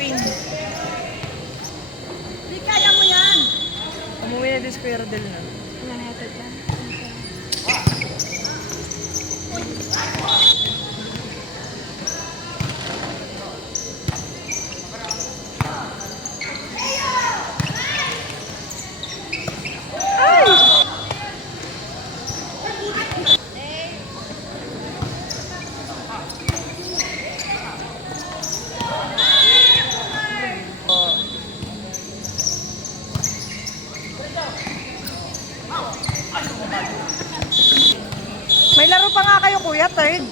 pin. Hindi kaya mo yan. Umuwi na din si Kuya Rodel na. Ano na ito dyan? May laro pa nga kayo, Kuya, third.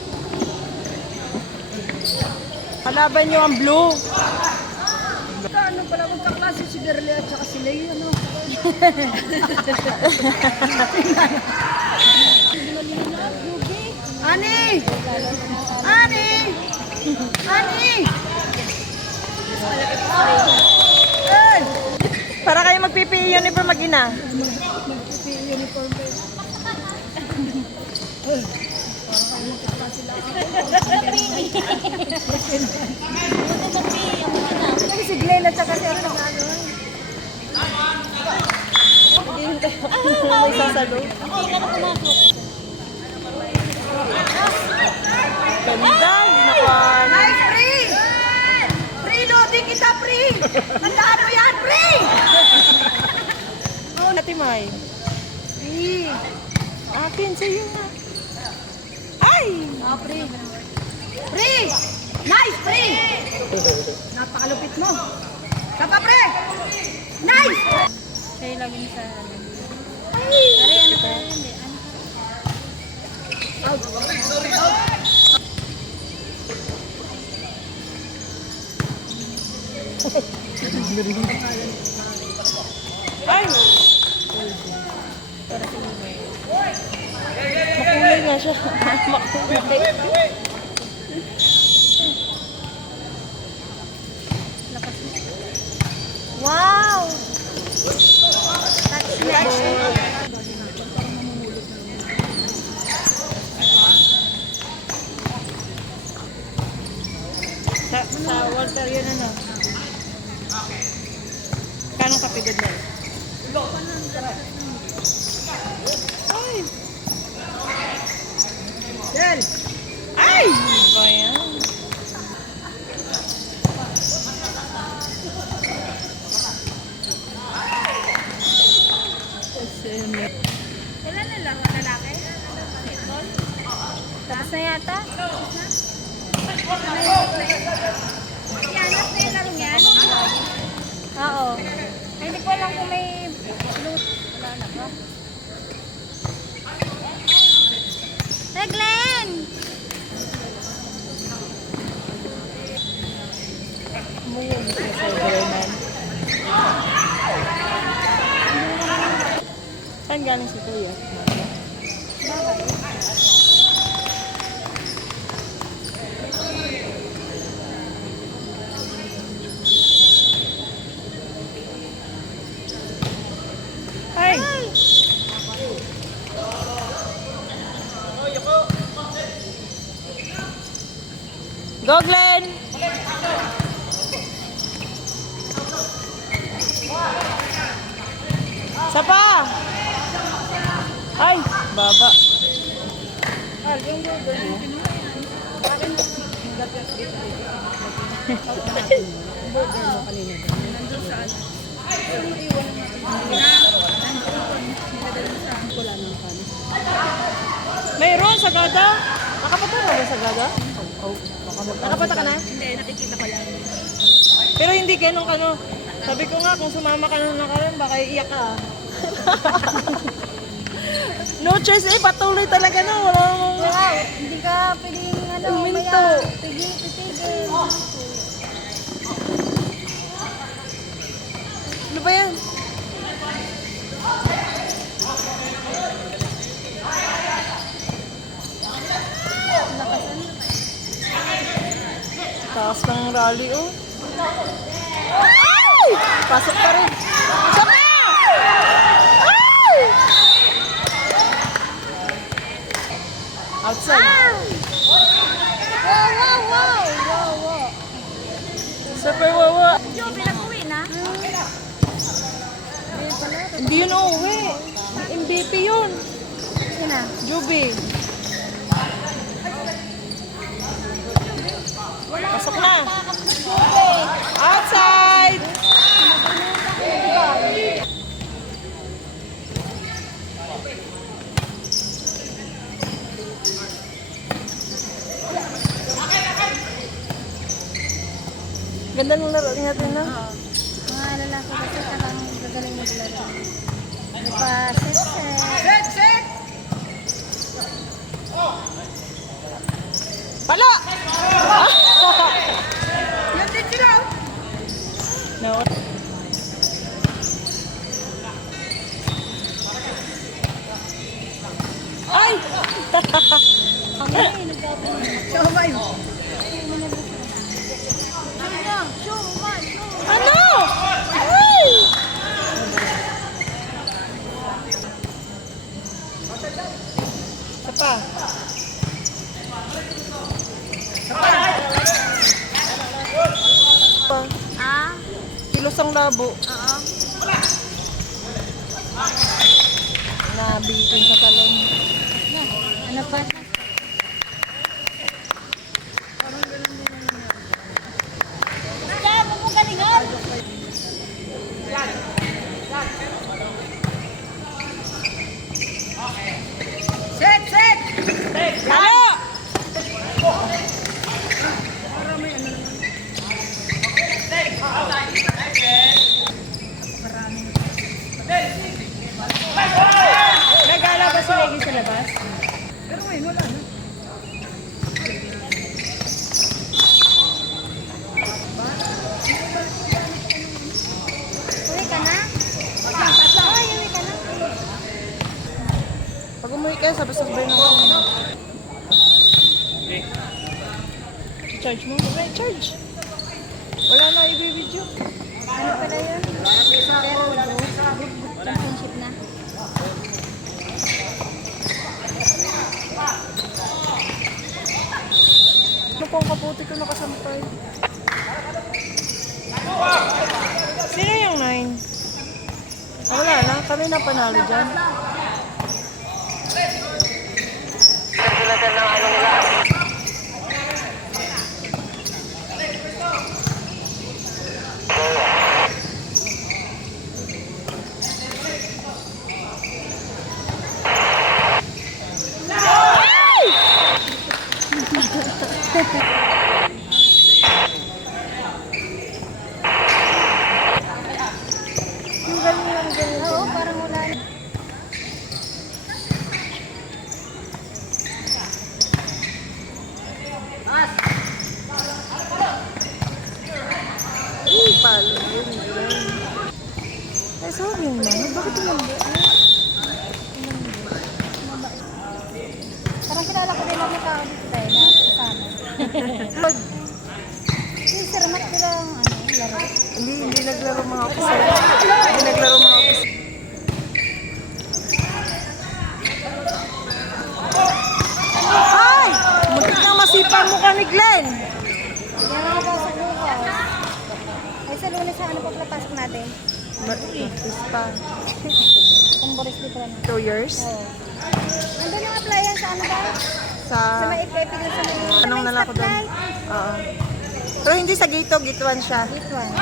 Kalaban nyo ang blue. Ano pala magkaklase si Berle at saka si Lay, ano? Ani! Ani! Ani! Ay! Para kayo magpipi-uniform mag-ina. Uniform pa yun. Kasi si Glenn at saka si ano. May sasalo. Ganda, ginapan. Nice, free! Free, loading kita, free! Tandaan mo yan, free! Oo, Ate May. Free! Akin, sa'yo nga. Ay! Free! Free! Nice, free! Napakalupit mo. Kapa, pre! Nice! Siya yung laging sa... Ay! Pare, ano pa yun? Hindi, ano? Out. Ay! Makulay nga siya. Makulay. Lakas mo. Wow! Touch next. Sa Walter yun ano? Kanong kapidod na yun? Ay! Del! Ay! Ano ba yan? Ilan na lang ang lalaki? Basketball? Tapos na yata? Yanas na yung larong yan? Oo. Ay, hindi ko alam kung may loot. Wala na ba? Hey, Glenn! Umuwi siya sa Glenn. Saan galing si Kuya? Ay! Go, Glenn! Isa pa! Ay! Baba. Mayroon, Sagada. Nakapata na ba Sagada? Oh, nakapata ka na? Hindi, nakikita ko lang. Pero hindi ganun ano. Sabi ko nga, kung sumama ka na karon, baka iiyak ka. No choice eh, patuloy talaga na. Wala mong... Wow, hindi ka pwedeng ano, Uminto. maya. Tigil. Ano ba yan? Taas ng rally, oh. Ay! Pasok pa rin. Sama! Ay! Outside. Wow! Super wow, wow. Joby, nag-uwi na. Hindi yun uuwi. MVP yun. Sina? Juby. Pasok na. Outside! Ganda ng laro natin, no? Mga lalaki kasi talagang gagaling maglaro. Ano pa, set. Set, set! Palo! Yan din sila. No. Ay! Siomay. Ano? Ay! Isa pa. Pa. Ah? Kilos ang labo. Oo. Nabitin sa talon. Ano pa? Diyan, mo galingan! Set, set! Ano? Nagala ba si Leggy sa labas? Pero ngayon, wala na. Uwi ka na? Ay, uwi ka na. Pag umuwi kayo, sabay na ako. Charge mo? Okay, charge. Wala na i-video. Ano pala yun? Pero championship na. Ano pong kaputi ko nakasampay? Sino yung 9? Wala na, kami na panalo dyan. Yung galing yung galing. Oo, parang wala na. Palo yun. Eh, sorry yung mga. Bakit yung Parang kilala ko din ang tao dito tayo na kasama. Si Sir Matt nila ang laro. Hindi naglaro mga officer. Hindi naglaro mga officer. Ay! Muntik nang masipa mo ka ni Glenn. Yan ang pasok bukas. Ay sa Lunes sa ano pagpapasok natin? Matis pa. Kung Boris dito na. 2 years? Oo. Nandun yung applyan sa ano ba? Sa... Sa may Epepi dun sa may... Anong sa may nalako doon? stoplight. Oo. Pero hindi sa gate to, gate 1 siya. This one.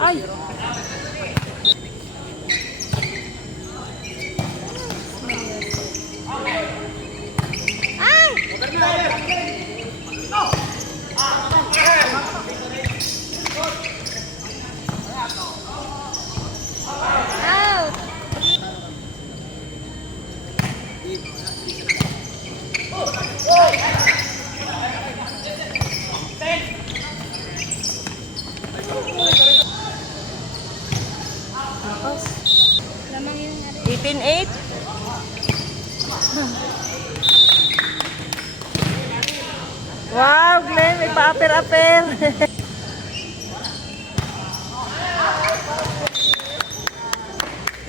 Ay! Ay! Out! Lakas. Lamang yung 18-8. Wow, Glenn, may pa-aper-aper.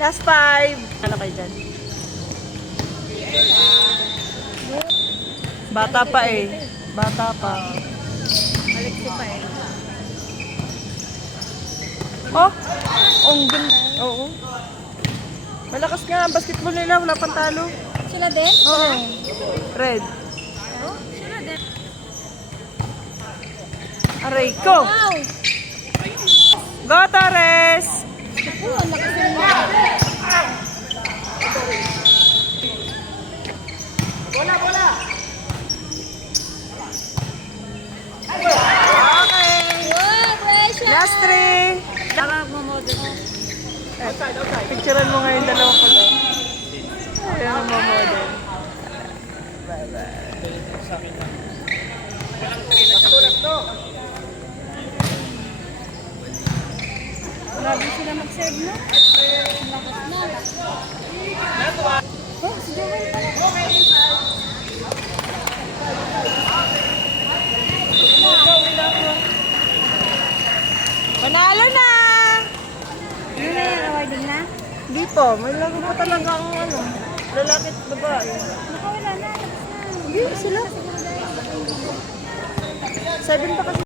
Last 5. Ano kayo dyan? Bata pa eh. Bata pa. Alexi pa eh. Oh, ang ganda. Oo. Malakas nga ang basketball nila, wala pang talo. Sila din? Oo. Red. Oh, sila din. Aray ko. Wow! Go, Torres! Oh, ang lakas ng mga. Okay. Wow, pressure! Last three. Tara, mamodel mo. Picturean mo ngayon dalawa ko lang. Ayan ang mga model. Grabe sila mag-serve, no? Lakas na. Oh, si Joel pala. Manalo na! Ano na yan? Awarding na? Hindi po, may laro pa talaga ang ano. Lalaki at babae. Nakawala na. Tapos na. Hindi, sila. Siguro dahil. 7 pa kasi.